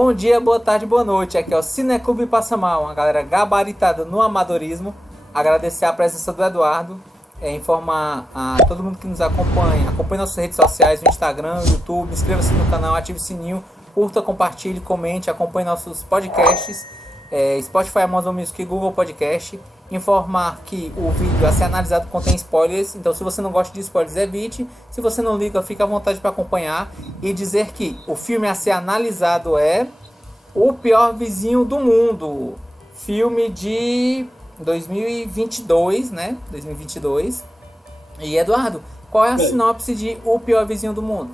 Bom dia, boa tarde, boa noite. Aqui é o Cineclube Passa Mal, uma galera gabaritada no amadorismo. Agradecer a presença do Eduardo, informar a todo mundo que nos acompanha. Acompanhe nossas redes sociais, no Instagram, no YouTube, inscreva-se no canal, ative o sininho, curta, compartilhe, comente, acompanhe nossos podcasts, Spotify, Amazon Music e Google Podcast. Informar que o vídeo a ser analisado contém spoilers, então se você não gosta de spoilers, evite. Se você não liga, fica à vontade para acompanhar. E dizer que o filme a ser analisado é O Pior Vizinho do Mundo, filme de 2022, né? 2022. E Eduardo, qual é a sinopse de O Pior Vizinho do Mundo?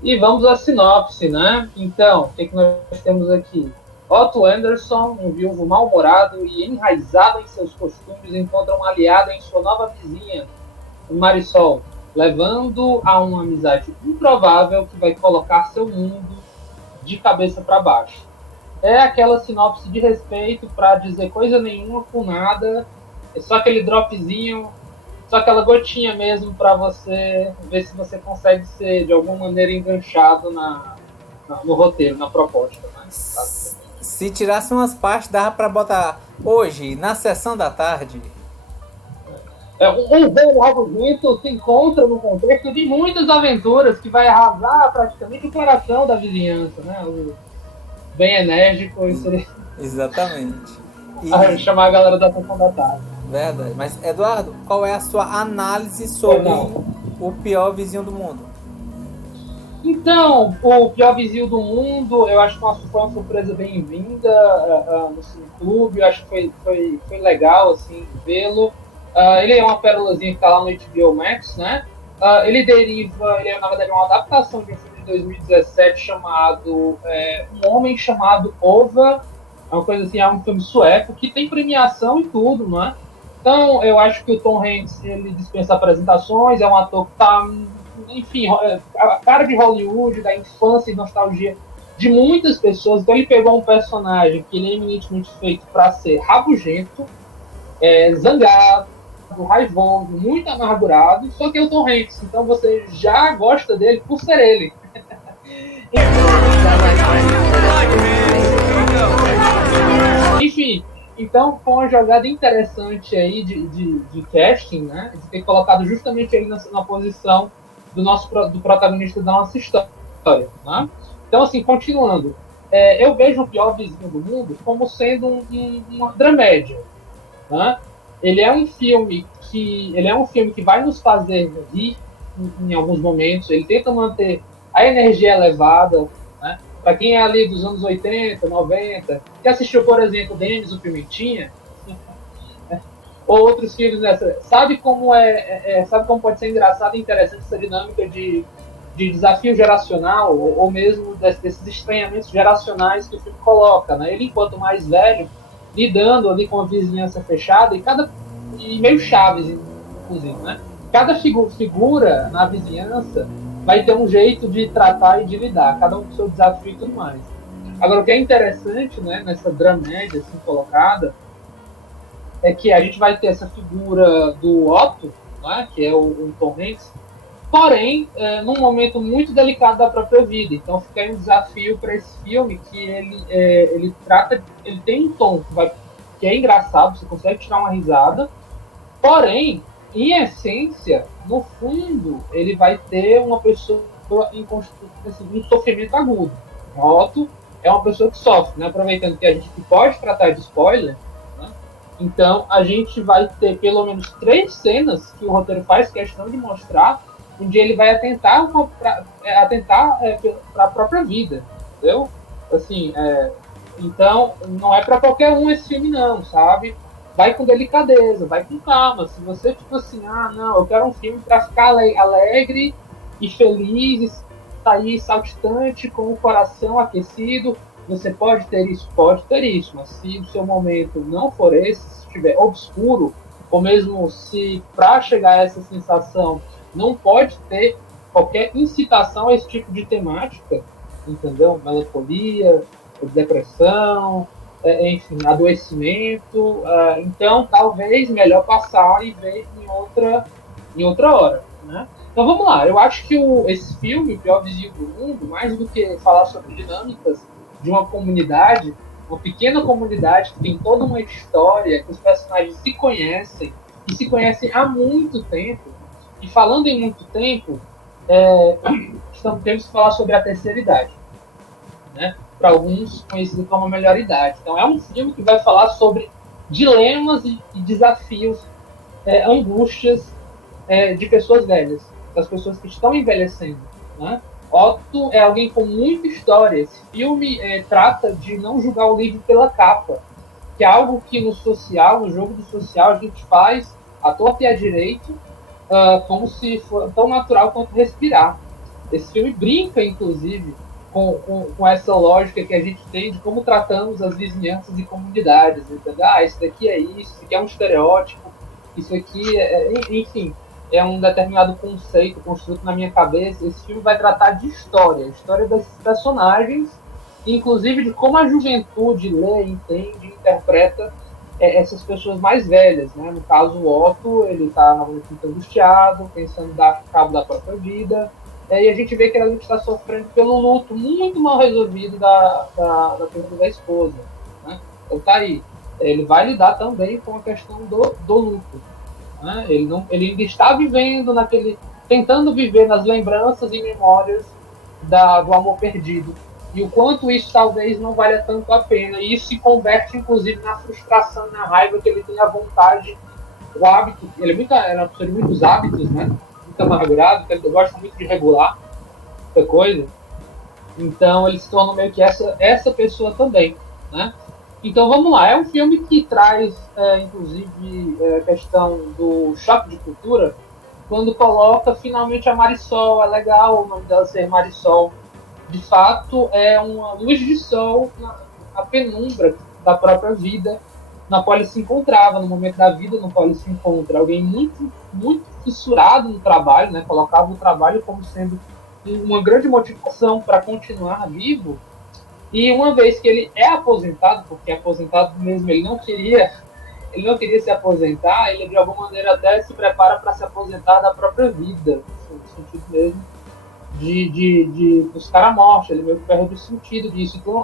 E vamos à sinopse, né? Então, o que nós temos aqui? Otto Anderson, um viúvo mal-humorado e enraizado em seus costumes, encontra uma aliada em sua nova vizinha, Marisol, levando a uma amizade improvável que vai colocar seu mundo de cabeça para baixo. É aquela sinopse de respeito para dizer coisa nenhuma com nada, é só aquele dropzinho, só aquela gotinha mesmo para você ver se você consegue ser de alguma maneira enganchado no roteiro, na proposta, né? Se tirasse umas partes, dava pra botar hoje, na sessão da tarde. Um velho rabugento se encontra no contexto de muitas aventuras que vai arrasar praticamente o coração da vizinhança, né? Bem enérgico, isso seria... Exatamente. Chamar a galera da sessão da tarde. Verdade. Mas, Eduardo, qual é a sua análise sobre O Pior Vizinho do Mundo? Então, O Pior Vizinho do Mundo, eu acho que foi uma surpresa bem-vinda no Cineclube. Eu acho que foi legal assim, vê-lo. Ele é uma pérolazinha que está lá no HBO Max, né? Ele é na verdade uma adaptação de um filme de 2017 chamado Um Homem Chamado Ova. É uma coisa assim, é um filme sueco que tem premiação e tudo, né? Então, eu acho que o Tom Hanks, ele dispensa apresentações, é um ator que tá, enfim, a cara de Hollywood, da infância e nostalgia de muitas pessoas. Então, ele pegou um personagem que ele é eminentemente feito para ser rabugento, zangado, raivoso, muito amargurado, só que é o Tom Hanks. Então, você já gosta dele por ser ele. Enfim, então foi uma jogada interessante aí de casting, né? De ter colocado justamente ele na posição do protagonista da nossa história, né? Então, assim, continuando, eu vejo O Pior Vizinho do Mundo como sendo uma dramédia, né? Ele é um filme que vai nos fazer rir em alguns momentos. Ele tenta manter a energia elevada, né? Para quem é ali dos anos 80, 90, que assistiu, por exemplo, Denis, o Pimentinha, ou outros filmes dessa, sabe como pode ser engraçado e interessante essa dinâmica de desafio geracional, ou mesmo desses estranhamentos geracionais que o filme coloca, né? Ele, enquanto mais velho, lidando ali com a vizinhança fechada, e meio Chaves, inclusive, né? Cada figura na vizinhança vai ter um jeito de tratar e de lidar, cada um com seu desafio e tudo mais. Agora, o que é interessante, né, nessa dramédia assim colocada, é que a gente vai ter essa figura do Otto, né, que é o Tom Hanks, porém, num momento muito delicado da própria vida. Então, fica aí um desafio para esse filme, que ele tem um tom que é engraçado, você consegue tirar uma risada, porém, em essência, no fundo, ele vai ter uma pessoa em sofrimento agudo. O Otto é uma pessoa que sofre, né? Aproveitando que a gente pode tratar de spoiler, né? Então a gente vai ter pelo menos 3 cenas que o roteiro faz questão de mostrar, onde ele vai atentar para a própria vida, entendeu? Assim, então não é para qualquer um esse filme não, sabe? Vai com delicadeza, vai com calma. Se você, tipo assim, não, eu quero um filme para ficar alegre e feliz e sair saltitante com o coração aquecido, você pode ter isso, mas se o seu momento não for esse, se estiver obscuro, ou mesmo se para chegar a essa sensação não pode ter qualquer incitação a esse tipo de temática, entendeu? Melancolia, depressão, enfim, adoecimento, então talvez melhor passar e ver em outra hora, né? Então vamos lá, eu acho que esse filme, O Pior Vizinho do Mundo, mais do que falar sobre dinâmicas de uma comunidade, uma pequena comunidade que tem toda uma história, que os personagens se conhecem, e se conhecem há muito tempo, e falando em muito tempo, temos que falar sobre a terceira idade, né? Para alguns conhecido como a melhor idade. Então é um filme que vai falar sobre dilemas e desafios, angústias de pessoas velhas, das pessoas que estão envelhecendo, né? Otto é alguém com muita história. Esse filme trata de não julgar o livro pela capa, que é algo que no social, no jogo do social, a gente faz à torta e à direito, como se for tão natural quanto respirar. Esse filme brinca, inclusive, com essa lógica que a gente tem de como tratamos as vizinhanças e comunidades. Entendeu? Isso daqui é isso aqui é um estereótipo, isso aqui enfim, é um determinado conceito construído na minha cabeça. Esse filme vai tratar de história, a história desses personagens, inclusive de como a juventude lê, entende, interpreta essas pessoas mais velhas, né? No caso, o Otto, ele está novamente muito angustiado, pensando em dar cabo da própria vida, e a gente vê que ele está sofrendo pelo luto muito mal resolvido da perda da esposa, né? Então tá aí, ele vai lidar também com a questão do luto, né? Ele ainda está vivendo tentando viver nas lembranças e memórias do amor perdido, e o quanto isso talvez não valha tanto a pena, e isso se converte inclusive na frustração, na raiva que ele tem, a vontade, o hábito. Ele é uma pessoa de muitos hábitos, né? Muito amargurado, ele gosta muito de regular muita coisa, então ele se torna meio que essa pessoa também, né? Então vamos lá, é um filme que traz inclusive a questão do choque de cultura, quando coloca finalmente a Marisol. É legal o nome dela ser Marisol. De fato, é uma luz de sol na penumbra da própria vida na qual ele se encontrava, no momento da vida no qual ele se encontra. Alguém muito, muito fissurado no trabalho, né? Colocava o trabalho como sendo uma grande motivação para continuar vivo. E uma vez que ele é aposentado, porque aposentado mesmo ele não queria se aposentar, ele de alguma maneira até se prepara para se aposentar da própria vida, no sentido mesmo de buscar a morte. Ele meio que perde o sentido disso. Então,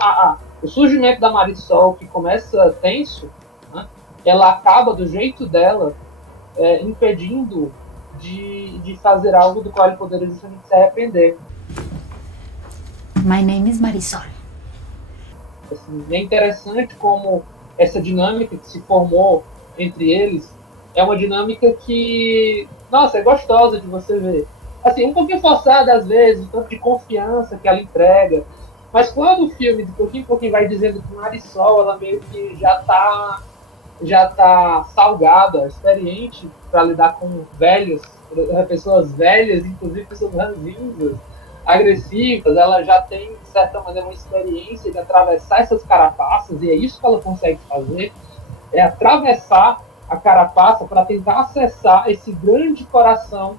o surgimento da Marisol, que começa tenso, né, ela acaba do jeito dela, impedindo de fazer algo do qual ele poderia justamente se arrepender. My name is Marisol. Assim, é interessante como essa dinâmica que se formou entre eles é uma dinâmica que, nossa, é gostosa de você ver. Assim, um pouquinho forçada às vezes, um tanto de confiança que ela entrega, mas quando o filme de pouquinho em pouquinho vai dizendo que Marisol, ela meio que já tá salgada, experiente para lidar com pessoas velhas, inclusive pessoas ranzinhas, agressivas, ela já tem, de certa maneira, uma experiência de atravessar essas carapaças, e é isso que ela consegue fazer, é atravessar a carapaça para tentar acessar esse grande coração,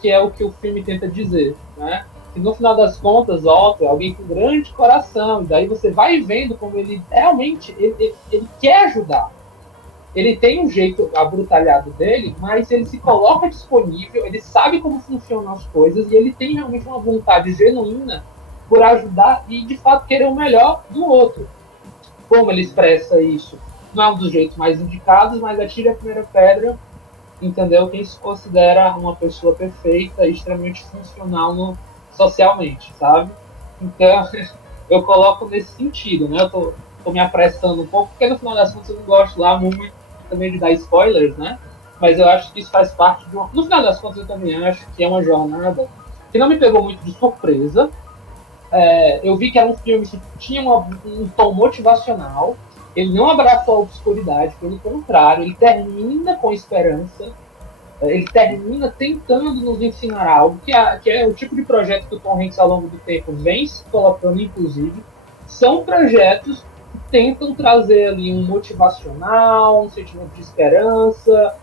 que é o que o filme tenta dizer, né? Que no final das contas, Otto é alguém com grande coração, e daí você vai vendo como ele realmente ele quer ajudar. Ele tem um jeito abrutalhado dele, mas ele se coloca disponível, ele sabe como funcionam as coisas, e ele tem realmente uma vontade genuína por ajudar e, de fato, querer o melhor do outro. Como ele expressa isso? Não é um dos jeitos mais indicados, mas atire a primeira pedra, entendeu? Quem se considera uma pessoa perfeita e extremamente funcional socialmente, sabe? Então, eu coloco nesse sentido, né? Eu tô me apressando um pouco, porque no final das contas eu não gosto lá muito também de dar spoilers, né? Mas eu acho que isso faz parte de uma... No final das contas eu também acho que é uma jornada que não me pegou muito de surpresa. Eu vi que era um filme que tinha um tom motivacional. Ele não abraçou a obscuridade, pelo contrário, ele termina com esperança. Ele termina tentando nos ensinar algo, que é o tipo de projeto que o Tom Hanks ao longo do tempo vem se colocando, inclusive. São projetos que tentam trazer ali um motivacional, um sentimento de esperança.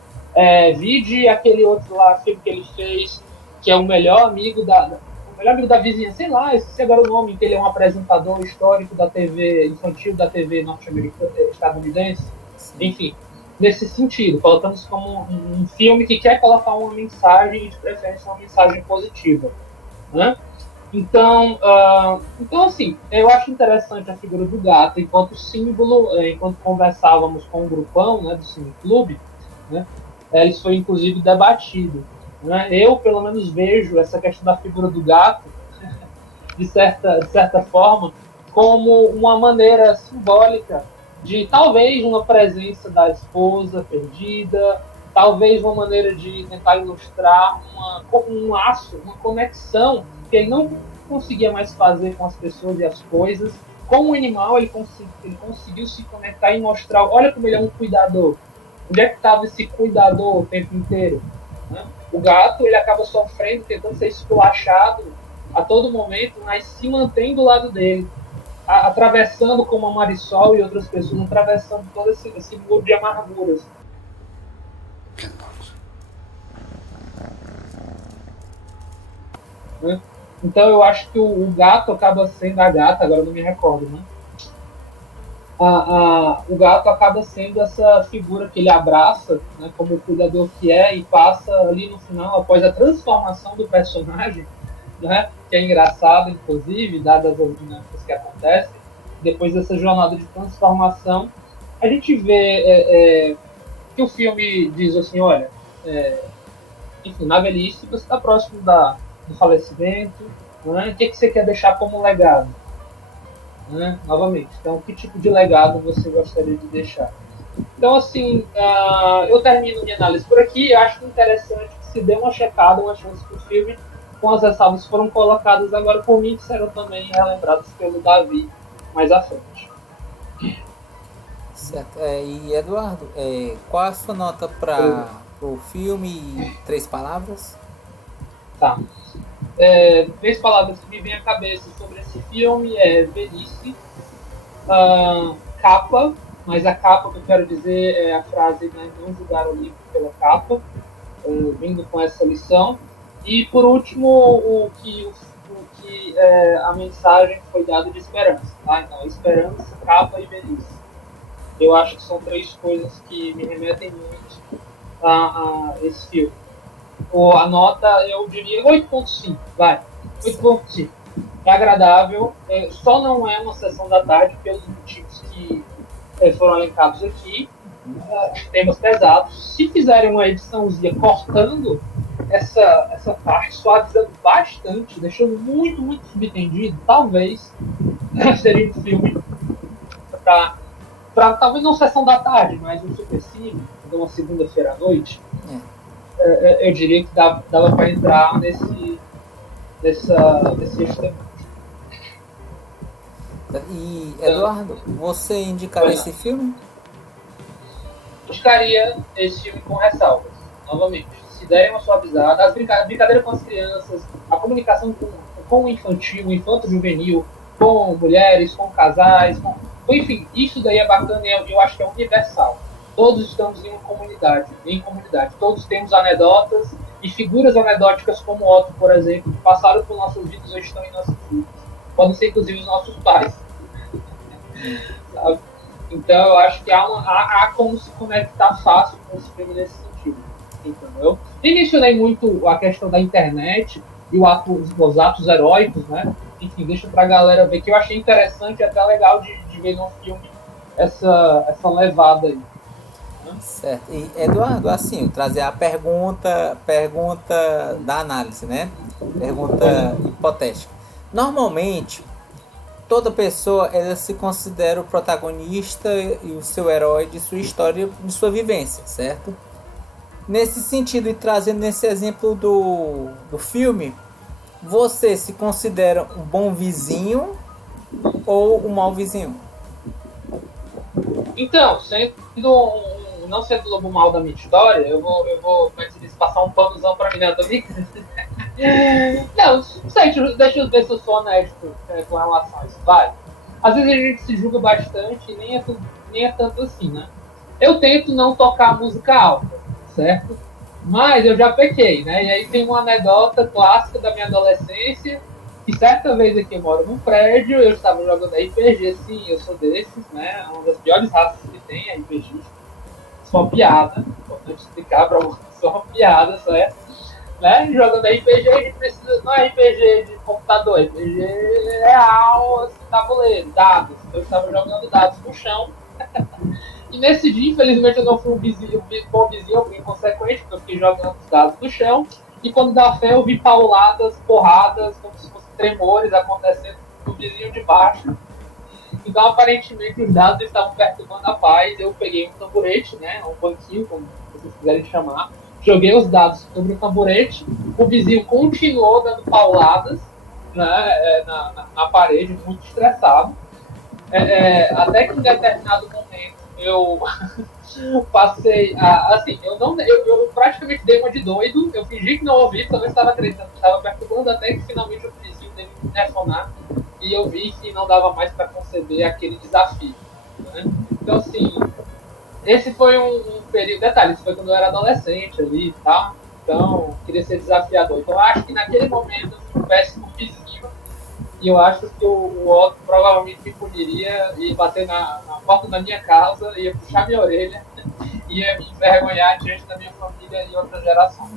Vide aquele outro lá, filme que ele fez, que é o melhor amigo da vizinha, sei lá, esse agora o nome, que ele é um apresentador histórico da TV infantil, da TV norte-americana, estadunidense. Sim. Enfim, nesse sentido. Colocamos como um filme que quer colocar uma mensagem, e de preferência uma mensagem positiva, né? Então, assim, eu acho interessante a figura do gato enquanto símbolo. Enquanto conversávamos com o grupão, né, do Cineclube, né, isso foi inclusive debatido, né? Eu, pelo menos, vejo essa questão da figura do gato, de certa forma, como uma maneira simbólica de talvez uma presença da esposa perdida, talvez uma maneira de tentar ilustrar um laço, uma conexão que ele não conseguia mais fazer com as pessoas e as coisas. Com o animal, ele conseguiu se conectar e mostrar, olha como ele é um cuidador. Onde é que estava esse cuidador o tempo inteiro? Né? O gato, ele acaba sofrendo, tentando ser esculachado a todo momento, mas se mantém do lado dele, atravessando como a Marisol e outras pessoas, atravessando todo esse muro de amarguras. Né? Então eu acho que o gato acaba sendo a gata, agora eu não me recordo, né? O gato acaba sendo essa figura que ele abraça, né, como o cuidador que é, e passa ali no final, após a transformação do personagem, né, que é engraçado, inclusive, dadas as dinâmicas que acontecem, depois dessa jornada de transformação, a gente vê que o filme diz assim, olha, enfim, na velhice você está próximo do falecimento, né, o que você quer deixar como legado? Né? Novamente, então que tipo de legado você gostaria de deixar? Então, assim, eu termino minha análise por aqui. Eu acho interessante que se dê uma checada, uma chance para o filme, com as ressalvas que foram colocadas agora por mim, que serão também relembradas pelo Davi mais à frente. Certo. E Eduardo, qual a sua nota para o filme em 3 palavras? Tá. 3 palavras que me vêm à cabeça sobre esse filme é velhice, capa, mas a capa que eu quero dizer é a frase, né, não julgar o livro pela capa, vindo com essa lição. E por último, o que a mensagem foi dada de esperança, tá? Então, esperança, capa e velhice. Eu acho que são 3 coisas que me remetem muito a esse filme. A nota, eu diria 8.5, vai. 8.5. É agradável, só não é uma sessão da tarde pelos motivos que foram elencados aqui. Temas pesados. Se fizerem uma ediçãozinha cortando essa parte, suavizando bastante, deixando muito, muito subtendido, talvez seria um filme para talvez não sessão da tarde, mas um supercine, uma segunda-feira à noite. Eu diria que dava para entrar nesse extremo. E Eduardo, você indicaria esse filme? Indicaria esse filme com ressalvas. Novamente, se derem uma suavizada, as brincadeiras com as crianças, a comunicação com o infantil, o infanto-juvenil, com mulheres, com casais, enfim, isso daí é bacana e eu acho que é universal. Todos estamos em comunidade. Todos temos anedotas e figuras anedóticas como Otto, por exemplo, que passaram por nossas vidas ou estão em nossas vidas. Podem ser, inclusive, os nossos pais. Sabe? Então, eu acho que há como se conectar fácil com esse filme nesse sentido. Entendeu? E mencionei muito a questão da internet e os atos heróicos, né? Enfim, deixa pra galera ver que eu achei interessante e até legal de ver no filme essa levada aí. Certo. E Eduardo, assim, trazer a pergunta da análise, né? Pergunta hipotética. Normalmente, toda pessoa ela se considera o protagonista e o seu herói de sua história, de sua vivência, certo? Nesse sentido, e trazendo nesse exemplo do filme, você se considera um bom vizinho ou um mau vizinho? Então, não sendo o lobo mal da minha história, eu vou passar um panozão pra mim, né? Também. Não sei, deixa eu ver se eu sou honesto com relação a isso. Vai. Às vezes a gente se julga bastante e nem é tanto assim, né? Eu tento não tocar música alta, certo? Mas eu já pequei, né? E aí tem uma anedota clássica da minha adolescência, que certa vez aqui eu moro num prédio, eu estava jogando RPG, sim, eu sou desses, né? Uma das piores raças que tem, RPG. sua piada, importante explicar para você, uma piada, certo? Né? Jogando RPG, a gente precisa, não é RPG de computador, é RPG real, assim, tabuleiro, dados. Eu estava jogando dados no chão. E nesse dia, infelizmente, eu não fui um bom vizinho, eu fui inconsequente, porque eu fiquei jogando os dados no chão. E quando dá fé, eu vi pauladas, porradas, como se fossem tremores acontecendo no vizinho de baixo. Então, aparentemente, os dados estavam perturbando a paz. Eu peguei um tamborete, né, um banquinho, como vocês quiserem chamar. Joguei os dados sobre o tamborete. O vizinho continuou dando pauladas, né, na parede, muito estressado. Até que em determinado momento eu passei a. Assim, eu praticamente dei uma de doido. Eu fingi que não ouvi, talvez estava tretando, estava perturbando, até que finalmente o vizinho teve que me telefonar. E eu vi que não dava mais para conceder aquele desafio. Né? Então, assim, esse foi um período. Detalhe, isso foi quando eu era adolescente ali, tá? Então, queria ser desafiador. Então, eu acho que naquele momento eu fui um péssimo vizinho. E eu acho que o Otto provavelmente me puniria, ia bater na porta da minha casa, ia puxar minha orelha, ia me envergonhar diante da minha família e outras gerações.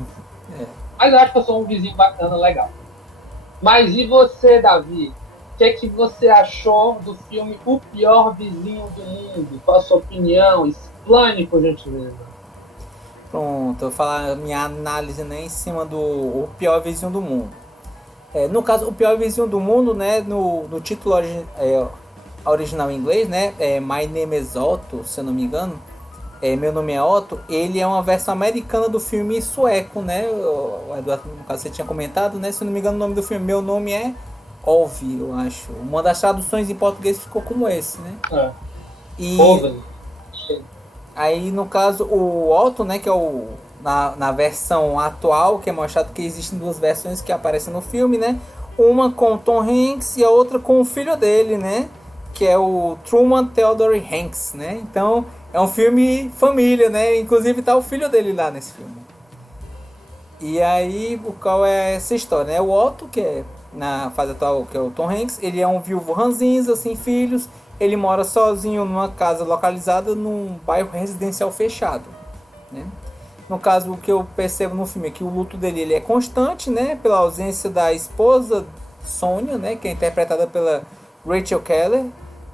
Mas eu acho que eu sou um vizinho bacana, legal. Mas e você, Davi? O que você achou do filme O Pior Vizinho do Mundo? Qual a sua opinião? Explane, por gentileza. Pronto, eu vou falar minha análise, né, em cima do O Pior Vizinho do Mundo. No caso, O Pior Vizinho do Mundo, né, no título original em inglês, né, My Name is Otto, se eu não me engano, Meu Nome é Otto, ele é uma versão americana do filme sueco, né, o Eduardo, no caso, você tinha comentado, né, se eu não me engano, o nome do filme Meu Nome é Ove, eu acho. Uma das traduções em português ficou como esse, né. E aí, no caso, o Otto, né, que é na versão atual, que é mostrado que existem duas versões que aparecem no filme, né? Uma com o Tom Hanks e a outra com o filho dele, né? Que é o Truman Theodore Hanks, né? Então, é um filme família, né? Inclusive tá o filho dele lá nesse filme. E aí, qual é essa história, né? O Otto, que é na fase atual, que é o Tom Hanks, ele é um viúvo ranzinza, sem filhos. Ele mora sozinho numa casa localizada num bairro residencial fechado, né? No caso, o que eu percebo no filme é que o luto dele ele é constante, né? Pela ausência da esposa Sônia, né? Que é interpretada pela Rachel Keller,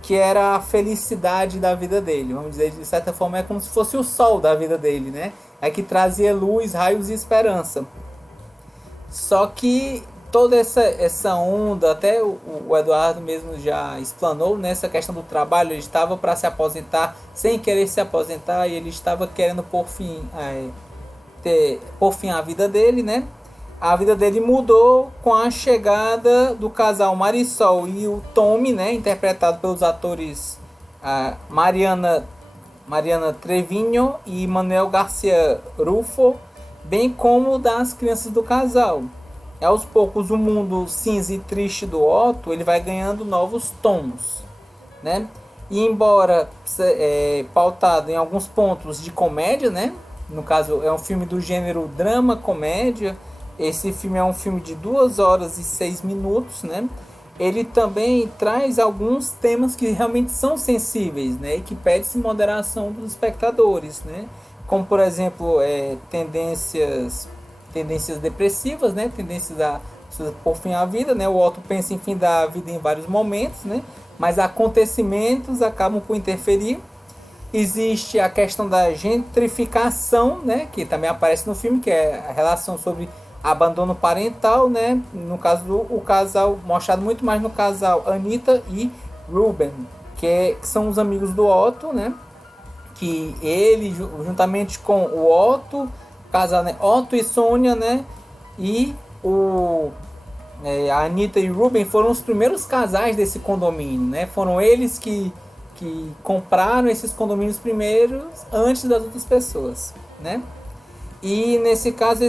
que era a felicidade da vida dele. Vamos dizer, de certa forma, é como se fosse o sol da vida dele, né? É que trazia luz, raios e esperança. Só que toda essa onda, até o Eduardo mesmo já explanou nessa questão do trabalho, ele estava para se aposentar sem querer se aposentar e ele estava querendo por fim a vida dele, né? A vida dele mudou com a chegada do casal Marisol e o Tommy, né? Interpretado pelos atores Mariana Treviño e Manuel Garcia Rufo, bem como das crianças do casal. Aos poucos, o mundo cinza e triste do Otto ele vai ganhando novos tons, né? E embora pautado em alguns pontos de comédia, né? No caso, é um filme do gênero drama-comédia. Esse filme é um filme de 2 horas e 6 minutos, né? Ele também traz alguns temas que realmente são sensíveis, né? E que pede-se moderação dos espectadores, né? Como, por exemplo, tendências depressivas, né? Tendências a por fim a vida, né? O Otto pensa em fim da vida em vários momentos, né? Mas acontecimentos acabam por interferir. Existe a questão da gentrificação, né? Que também aparece no filme, que é a relação sobre abandono parental, né? No caso do casal, mostrado muito mais no casal Anita e Ruben, que são os amigos do Otto, né? Que ele, juntamente com o Otto, casal, né? Otto e Sônia, né? E a Anita e Ruben foram os primeiros casais desse condomínio, né? Foram eles que compraram esses condomínios primeiros antes das outras pessoas, né? E nesse caso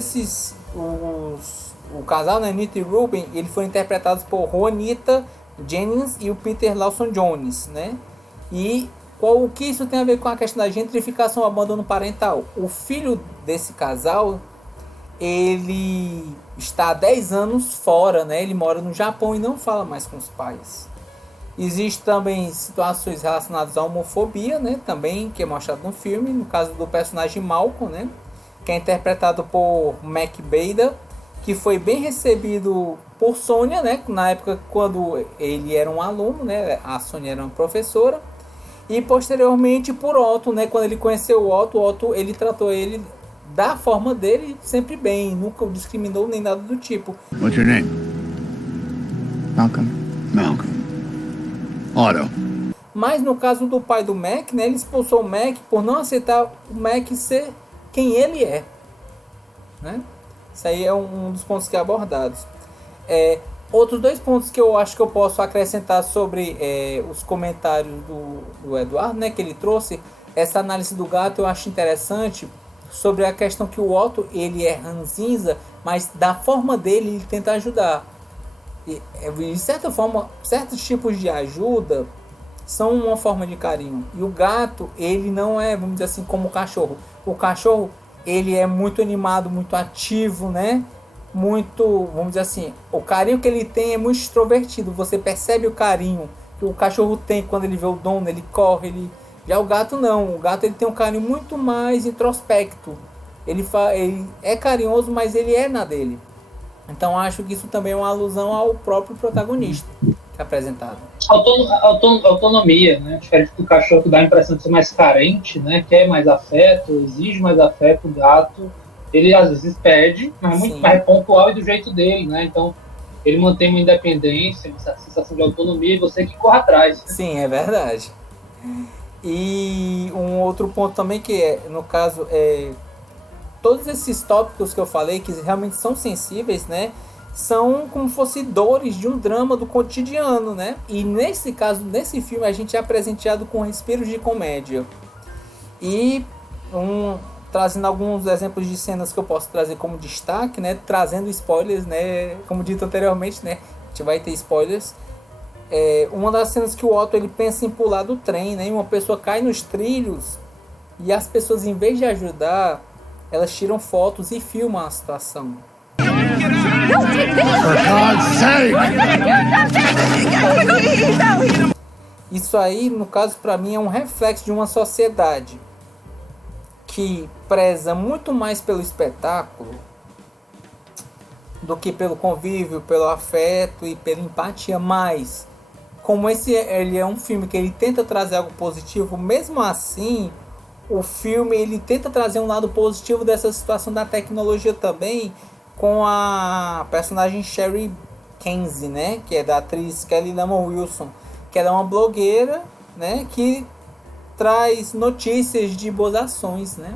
o casal, né, Anita e Ruben, ele foi interpretados por Juanita Jennings e o Peter Lawson Jones, né? E o que isso tem a ver com a questão da gentrificação, abandono parental? O filho desse casal, ele está há 10 anos fora, né? Ele mora no Japão e não fala mais com os pais. Existem também situações relacionadas à homofobia, né? Também, que é mostrado no filme, no caso do personagem Malcolm, né? Que é interpretado por Mac Bader, que foi bem recebido por Sônia, né? Na época quando ele era um aluno, né? A Sônia era uma professora. E posteriormente por Otto, né? Quando ele conheceu o Otto, ele tratou ele da forma dele sempre bem, nunca o discriminou nem nada do tipo. What's your name? Malcolm. Malcolm. Otto. Mas no caso do pai do Mac, né, ele expulsou o Mac por não aceitar o Mac ser quem ele é, né? Isso aí é um dos pontos que é abordados. Outros dois pontos que eu acho que eu posso acrescentar sobre os comentários do Eduardo, né, que ele trouxe, essa análise do gato eu acho interessante, sobre a questão que o Otto, ele é ranzinza, mas da forma dele ele tenta ajudar. E, de certa forma, certos tipos de ajuda são uma forma de carinho. E o gato, ele não é, vamos dizer assim, como o cachorro. O cachorro, ele é muito animado, muito ativo, né? Muito, vamos dizer assim, o carinho que ele tem é muito extrovertido. Você percebe o carinho que o cachorro tem quando ele vê o dono, ele corre, ele... Já o gato não, o gato ele tem um carinho muito mais introspecto. Ele é carinhoso, mas ele é na dele. Então acho que isso também é uma alusão ao próprio protagonista que é apresentado. Autonomia, né? Diferente do cachorro que dá a impressão de ser mais carente, né? Quer mais afeto, exige mais afeto, o gato, ele às vezes pede, mas muito mais pontual e do jeito dele, né? Então ele mantém uma independência, uma sensação de autonomia e você que corre atrás. Né? Sim, é verdade. E um outro ponto também que no caso, todos esses tópicos que eu falei, que realmente são sensíveis, né? São como fosse dores de um drama do cotidiano, né? E nesse caso, nesse filme, a gente é apresentado com respiros de comédia. E trazendo alguns exemplos de cenas que eu posso trazer como destaque, né? Trazendo spoilers, né? Como dito anteriormente, né? A gente vai ter spoilers. Uma das cenas que o Otto ele pensa em pular do trem, né? E uma pessoa cai nos trilhos e as pessoas, em vez de ajudar, elas tiram fotos e filmam a situação. Isso aí, no caso, para mim, é um reflexo de uma sociedade que preza muito mais pelo espetáculo do que pelo convívio, pelo afeto e pela empatia. Mas como ele é um filme que ele tenta trazer algo positivo, mesmo assim o filme ele tenta trazer um lado positivo dessa situação da tecnologia também, com a personagem Sherry Kenzie, né, que é da atriz Kelly Lamont Wilson, que ela é uma blogueira, né, que traz notícias de boas ações, né.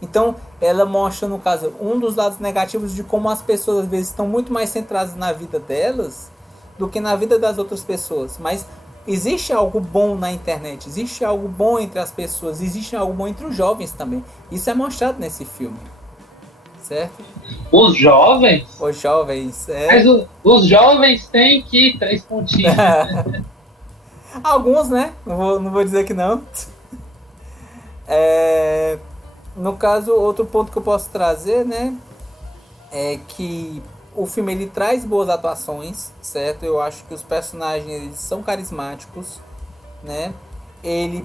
Então ela mostra, no caso, um dos lados negativos de como as pessoas às vezes estão muito mais centradas na vida delas do que na vida das outras pessoas. Mas existe algo bom na internet, existe algo bom entre as pessoas, existe algo bom entre os jovens também. Isso é mostrado nesse filme, certo? Os jovens? Os jovens, Mas os jovens têm que 3 pontinhos. Né? Alguns, né? Não vou dizer que não. No caso, outro ponto que eu posso trazer, né, é que o filme ele traz boas atuações, certo? Eu acho que os personagens eles são carismáticos, né?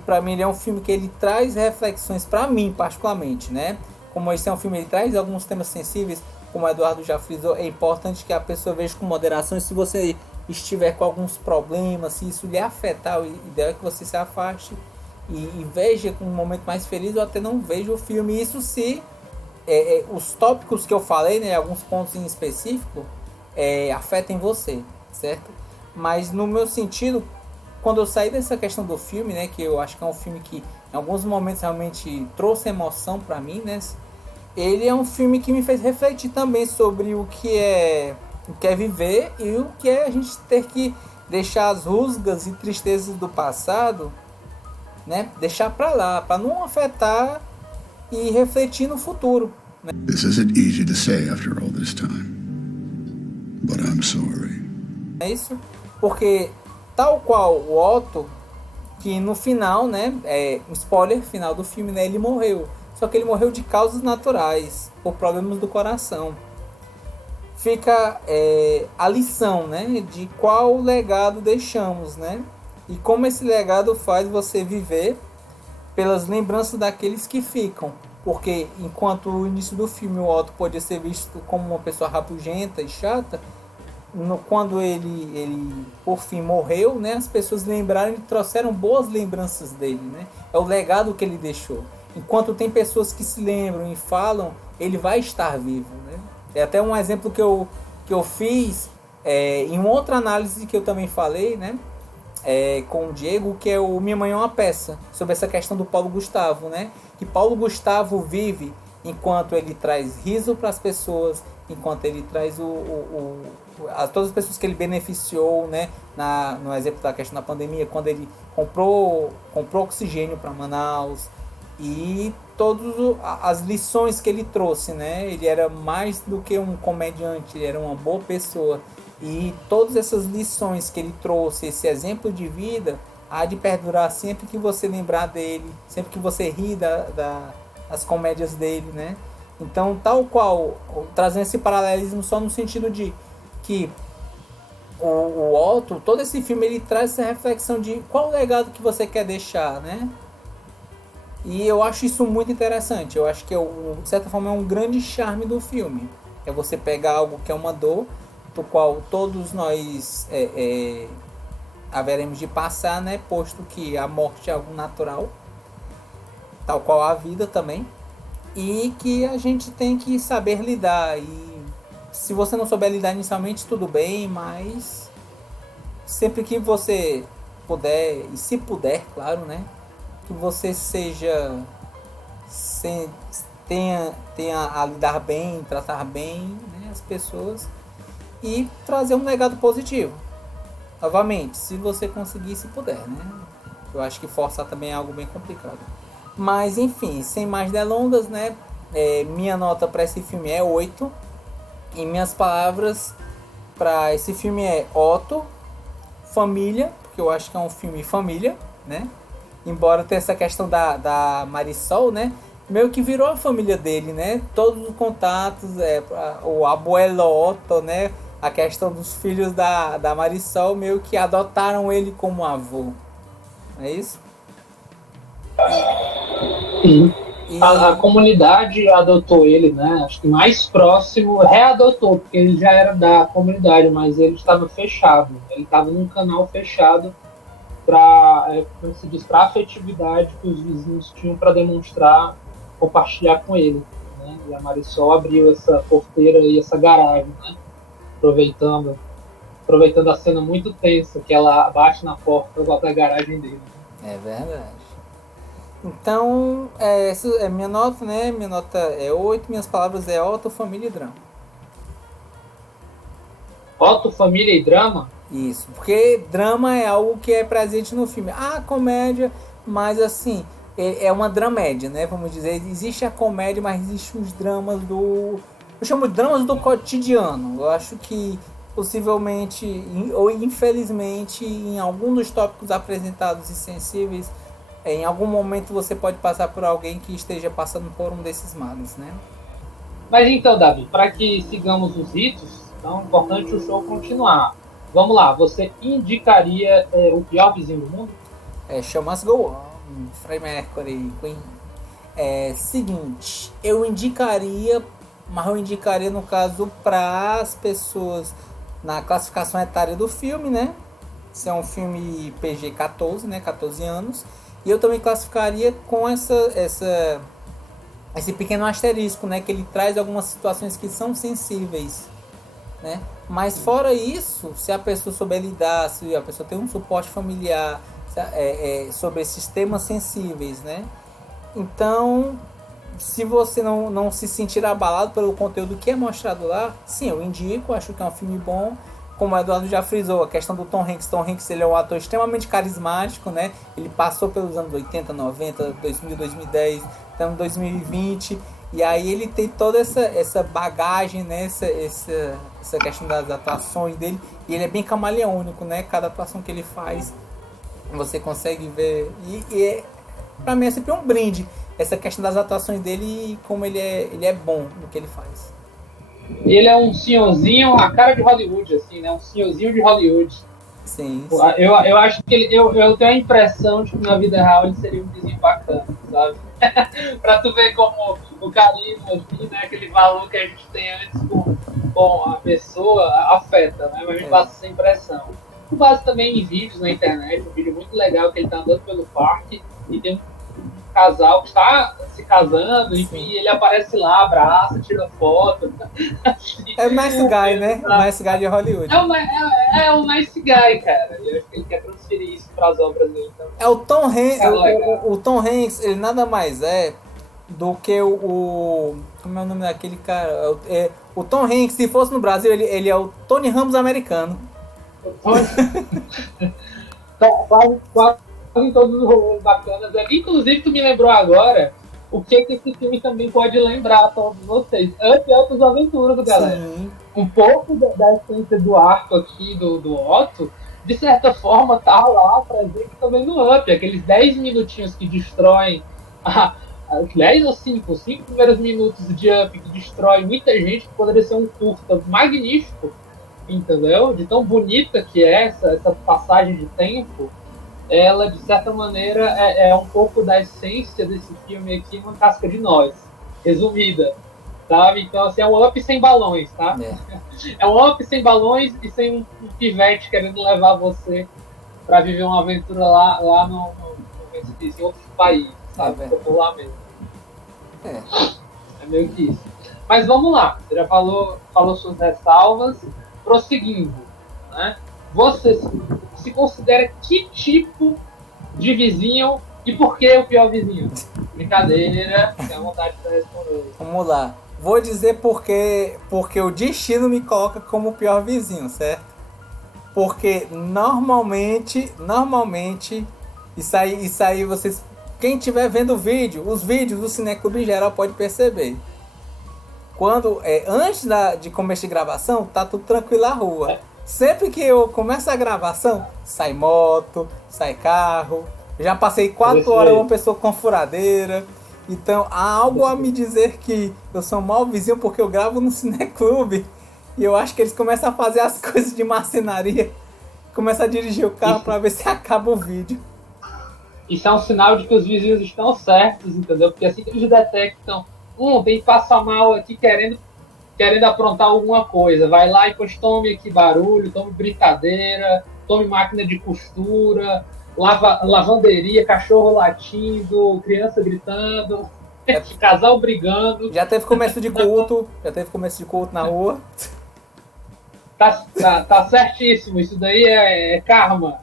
Para mim, ele é um filme que ele traz reflexões, para mim particularmente, né? Como esse é um filme, ele traz alguns temas sensíveis, como o Eduardo já frisou, é importante que a pessoa veja com moderação. E se você estiver com alguns problemas, se isso lhe afetar, o ideal é que você se afaste e veja com um momento mais feliz, ou até não veja o filme. Isso se os tópicos que eu falei, né, alguns pontos em específico, afetem você, certo? Mas no meu sentido, quando eu saí dessa questão do filme, né, que eu acho que é um filme que em alguns momentos realmente trouxe emoção para mim, né, ele é um filme que me fez refletir também sobre o que é viver e o que é a gente ter que deixar as rusgas e tristezas do passado, né, deixar para lá, para não afetar e refletir no futuro. Né? This isn't easy to say after all this time, but I'm sorry. É isso, porque tal qual o Otto, que no final, né, um spoiler final do filme, né, ele morreu. Só que ele morreu de causas naturais, por problemas do coração. Fica a lição, né, de qual legado deixamos, né? e como esse legado faz você viver pelas lembranças daqueles que ficam. Porque enquanto no início do filme o Otto podia ser visto como uma pessoa rabugenta e chata, quando ele por fim morreu, né, as pessoas lembraram e trouxeram boas lembranças dele, né? É o legado que ele deixou. Enquanto tem pessoas que se lembram e falam, ele vai estar vivo, né? É até um exemplo que eu fiz em uma outra análise que eu também falei, né? Com o Diego, que é o Minha Mãe é uma Peça, sobre essa questão do Paulo Gustavo, né? Que Paulo Gustavo vive enquanto ele traz riso para as pessoas, enquanto ele traz todas as pessoas que ele beneficiou, né? No exemplo da questão da pandemia, quando ele comprou oxigênio para Manaus, e todas as lições que ele trouxe, né? Ele era mais do que um comediante, ele era uma boa pessoa. E todas essas lições que ele trouxe, esse exemplo de vida, há de perdurar sempre que você lembrar dele, sempre que você rir das comédias dele, né? Então, tal qual, trazendo esse paralelismo só no sentido de que o Otto, todo esse filme, ele traz essa reflexão de qual o legado que você quer deixar, né? E eu acho isso muito interessante. Eu acho que, de certa forma, é um grande charme do filme. É você pegar algo que é uma dor, do qual todos nós haveremos de passar, né? Posto que a morte é algo natural, tal qual a vida também. E que a gente tem que saber lidar. E se você não souber lidar inicialmente, tudo bem, mas sempre que você puder, e se puder, claro, né? Que você tenha a lidar bem, tratar bem, né, as pessoas e trazer um legado positivo. Novamente, se você conseguir, se puder, né? Eu acho que forçar também é algo bem complicado. Mas enfim, sem mais delongas, né? Minha nota para esse filme é 8. Em minhas palavras, para esse filme é Otto, família, porque eu acho que é um filme família, né? Embora tenha essa questão da Marisol, né? Meio que virou a família dele, né? Todos os contatos, o abuelo Otto, né? A questão dos filhos da Marisol meio que adotaram ele como avô. Não é isso? Sim. A comunidade adotou ele, né? Acho que mais próximo, readotou, porque ele já era da comunidade, mas ele estava fechado. Ele estava num canal fechado para, como se diz, para afetividade que os vizinhos tinham para demonstrar, compartilhar com ele, né? E a Marisol abriu essa porteira e essa garagem, né? Aproveitando a cena muito tensa que ela bate na porta da garagem dele. É verdade. Então, essa é minha nota, né? Minha nota é 8, minhas palavras é Otto, família e drama. Otto, família e drama? Isso, porque drama é algo que é presente no filme. Ah, comédia, mas assim, é uma dramédia, né? Vamos dizer, existe a comédia, mas existem os dramas eu chamo de dramas do cotidiano. Eu acho que possivelmente, ou infelizmente, em algum dos tópicos apresentados e sensíveis, em algum momento você pode passar por alguém que esteja passando por um desses males, né? Mas então, Davi, para que sigamos os ritos, então é importante o show continuar. Vamos lá, você indicaria o pior vizinho do mundo? Show Must Go On, Freddie Mercury, Queen. Seguinte, eu indicaria no caso para as pessoas na classificação etária do filme, né? Esse é um filme PG-14, né? 14 anos. E eu também classificaria com esse pequeno asterisco, né? Que ele traz algumas situações que são sensíveis, né? Mas fora isso, se a pessoa souber lidar, se a pessoa tem um suporte familiar sobre esses temas sensíveis, né? Então, se você não se sentir abalado pelo conteúdo que é mostrado lá, sim, eu indico, acho que é um filme bom. Como o Eduardo já frisou, a questão do Tom Hanks. Tom Hanks, ele é um ator extremamente carismático, né? Ele passou pelos anos 80, 90, 2000, 2010, estamos em 2020. E aí ele tem toda essa bagagem, né? Essa questão das atuações dele. E ele é bem camaleônico, né? Cada atuação que ele faz, você consegue ver. E pra mim é sempre um brinde. Essa questão das atuações dele e como ele é bom no que ele faz. Ele é um senhorzinho, a cara de Hollywood, assim, né? Um senhorzinho de Hollywood. Sim. Eu acho que eu tenho a impressão de que na vida real ele seria um vizinho bacana, sabe? Pra tu ver como o carisma, assim, né? Aquele valor que a gente tem antes com a pessoa afeta, né? Mas me passa essa impressão. Com base também em vídeos na internet, um vídeo muito legal que ele tá andando pelo parque e tem um casal que está se casando, enfim, ele aparece lá, abraça, tira foto. É o Nice Guy, né? O Nice Guy de Hollywood. É o Nice Guy, cara. Eu acho que ele quer transferir isso para as obras dele também. É o Tom Hanks. O Tom Hanks, ele nada mais é do que o como é o nome daquele cara? O Tom Hanks, se fosse no Brasil, ele é o Tony Ramos americano. Quase em todos os rolês bacanas. Inclusive, tu me lembrou agora o que esse filme também pode lembrar a todos vocês. Up e Altas Aventuras, galera. Sim. Um pouco da essência do arco aqui do Otto, de certa forma, tá lá presente também no Up. Aqueles 10 minutinhos que destroem 10 ou 5 primeiros minutos de Up que destrói muita gente, que poderia ser um curta magnífico, entendeu? De tão bonita que é essa passagem de tempo, ela, de certa maneira, é um pouco da essência desse filme aqui, uma casca de nós, resumida, sabe? Então, assim, é um Up sem balões, tá? É um Up sem balões e sem um pivete querendo levar você pra viver uma aventura lá no em outro país, sabe? Por lá mesmo. É meio que isso. Mas vamos lá, você já falou suas ressalvas, prosseguindo, né? Você se considera que tipo de vizinho e por que o pior vizinho? Brincadeira, tem a vontade de responder. Vamos lá. Vou dizer porque o destino me coloca como o pior vizinho, certo? Porque normalmente, isso aí vocês, quem estiver vendo os vídeos do Cineclube em geral pode perceber. Quando antes de começo de gravação, tá tudo tranquilo na rua. Sempre que eu começo a gravação, sai moto, sai carro. Já passei 4 horas uma pessoa com furadeira. Então há algo a me dizer que eu sou um mau vizinho porque eu gravo no Cineclube. E eu acho que eles começam a fazer as coisas de marcenaria. Começam a dirigir o carro para ver se acaba o vídeo. Isso é um sinal de que os vizinhos estão certos, entendeu? Porque assim que eles detectam, tem que passar mal aqui querendo aprontar alguma coisa. Vai lá e depois tome aqui barulho, tome brincadeira, tome máquina de costura, lavanderia, cachorro latindo, criança gritando, casal brigando. Já teve começo de culto na rua. Tá certíssimo, isso daí é karma.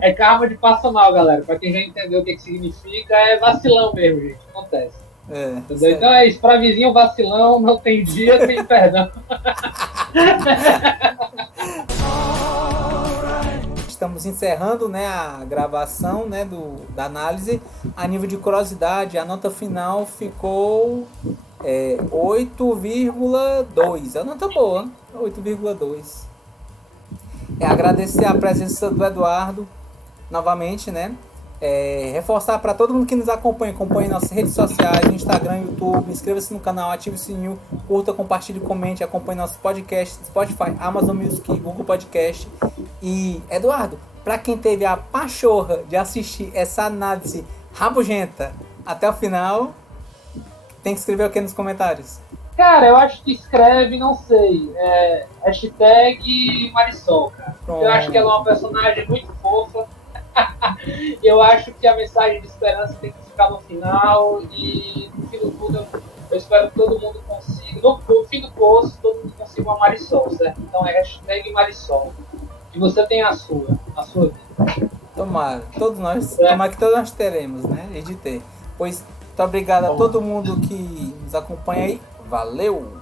É karma de passa mal, galera. Pra quem já entendeu o que significa, é vacilão mesmo, gente. Acontece. Então é isso, pra vizinho vacilão, não tem dia, tem perdão. Estamos encerrando, né, a gravação, né, da análise. A nível de curiosidade, a nota final ficou 8,2. É uma nota boa, 8,2. Agradecer a presença do Eduardo novamente, né? Reforçar para todo mundo que nos acompanhe nossas redes sociais, Instagram, YouTube, inscreva-se no canal, ative o sininho, curta, compartilhe, comente, acompanhe nossos podcasts, Spotify, Amazon Music, Google Podcast. E, Eduardo, para quem teve a pachorra de assistir essa análise rabugenta até o final, tem que escrever o que nos comentários? Cara, eu acho que escreve, não sei, hashtag Marisol, cara. Eu acho que ela é uma personagem muito fofa. Eu acho que a mensagem de esperança tem que ficar no final e no fim do tudo eu espero que todo mundo consiga, no fim do poço, todo mundo consiga uma Marisol, certo? Então é hashtag Marisol. E você tem a sua vida. Tomara, tomara que todos nós teremos, né? E de ter. Pois, muito obrigado a todo mundo que nos acompanha aí. Valeu!